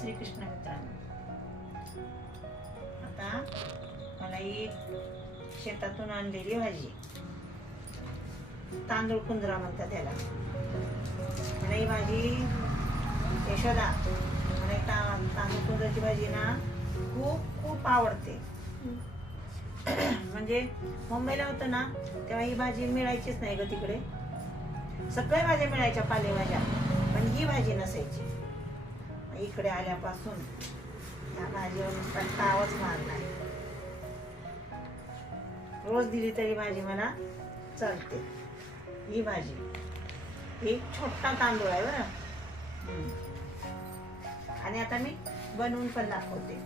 श्रीकृष्ण मित्रांनो आता मला ही शेतातून आणलेली भाजी. तांदूळ कुंदरा म्हणतात त्याला. मला ही भाजी यशोदा मला तांदूळ कुंदराची भाजी ना खूप खूप आवडते. म्हणजे मुंबईला होतं ना तेव्हा ही भाजी मिळायचीच नाही ग तिकडे. सगळ्या भाज्या मिळायच्या पालेभाज्या पण ही भाजी नसायची. इकडे आल्यापासून ह्या भाजीवर मार नाही. रोज दिली तरी भाजी मला चालते ही भाजी. एक छोटा तांदूळ आहे बरं. आणि आता मी बनवून पण दाखवते.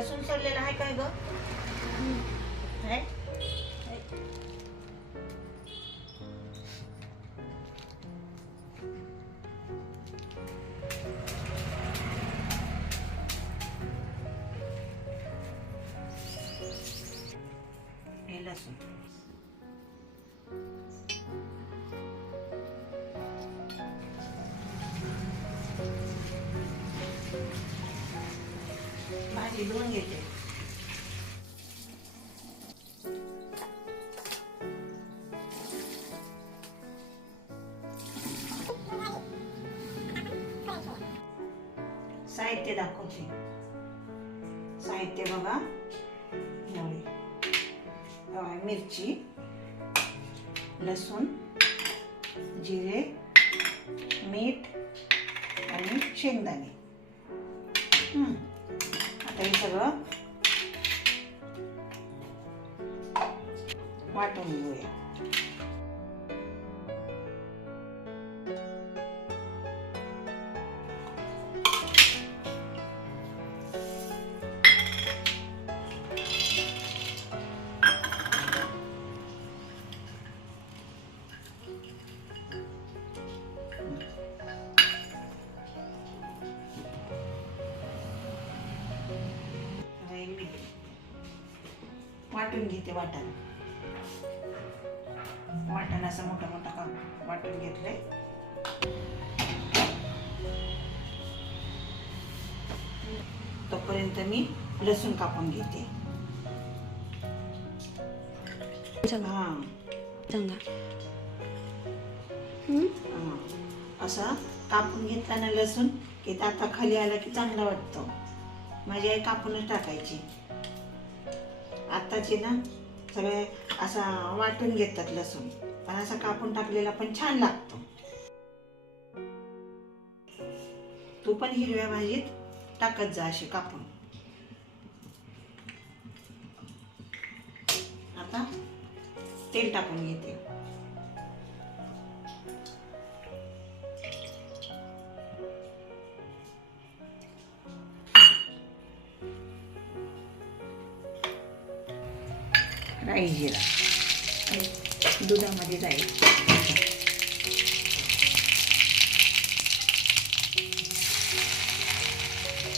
लसूण सोडलेला आहे काय ग? हे? लसूण. भाजी धुवून घेते. साहित्य दाखवते. साहित्य बघा. मिरची लसूण जिरे मीठ आणि शेंगदाणे. हम्म. हे सगळं वाटून घेऊया. वाटून घेते वाटण. वाटण असं मोठा मोठा का वाटून घेतलंय. तोपर्यंत मी लसूण कापून घेते. हा. असा कापून घेतला ना लसूण की आता खाली आला की चांगला वाटतो. माझी आई कापूनच टाकायची. आताची ना सगळे असा वाटून घेतात लसूण. पण असा कापून टाकलेला पण छान लागतो. तू पण हिरव्या भाजीत टाकत जा अशी कापून. आता तेल टाकून घेते. राई जिरा. दुधामध्ये जाईल.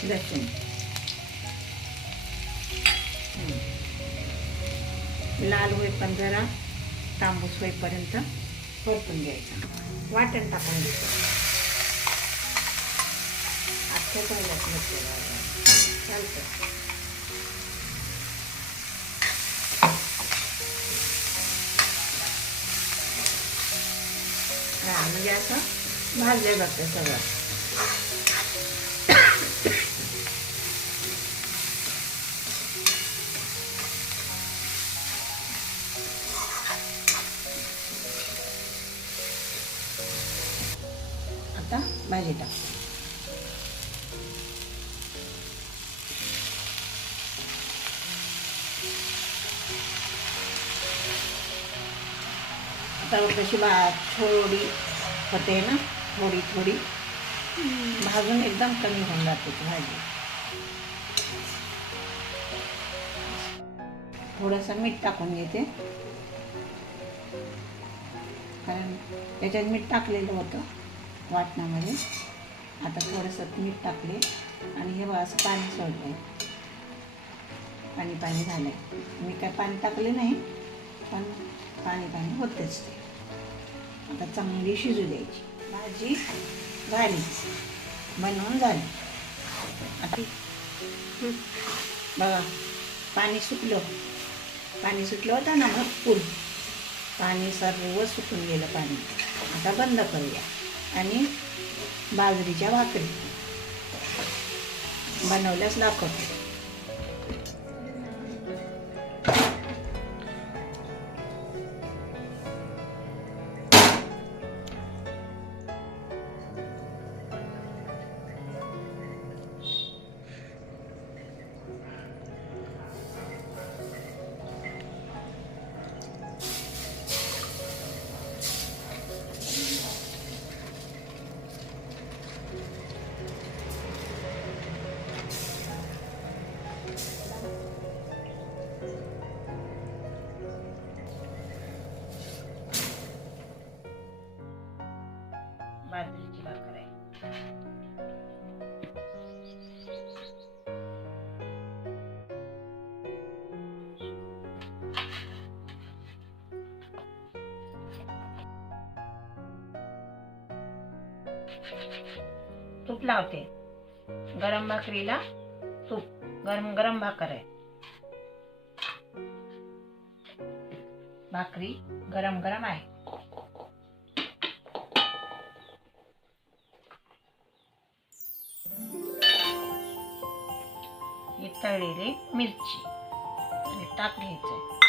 लसूण. लाल होईपर्यंत जरा तांबूस होईपर्यंत परतून घ्यायचा. वाटण टाकून घ्यायचं. आजच्या पहिल्याच नसलेलं चालतं हा म्हणजे असं भाजलं जातं सगळं. आता भाजी टाक. आता कशी भात थोडी होते ना थोडी थोडी. भाजून एकदम कमी होऊन जाते ती भाजी. थोडंसं मीठ टाकून घेते. कारण त्याच्यात मीठ टाकलेलं होतं वाटणामध्ये. आता थोडंसं मीठ टाकले आणि हे बघा असं पाणी सोडलंय. पाणी पाणी झालंय. मी काय पाणी टाकले नाही पण पाणी पाणी होतेच ते. आता चांगली शिजू द्यायची. भाजी झाली बनवून झाली. आता बघा पाणी सुकलं पाणी सुटलं होतं ना भरपूर. पाणी सर्व सुकून गेलं पाणी. आता बंद करूया. आणि बाजरीच्या भाकरी. बनवल्यास दाखवते. बाजरीची भाकर आहे तूप लावते. गरम भाकरीला तूप. गरम गरम भाकर आहे. भाकरी गरम गरम आहे. तळलेली मिरची. टाक घ्यायचंय.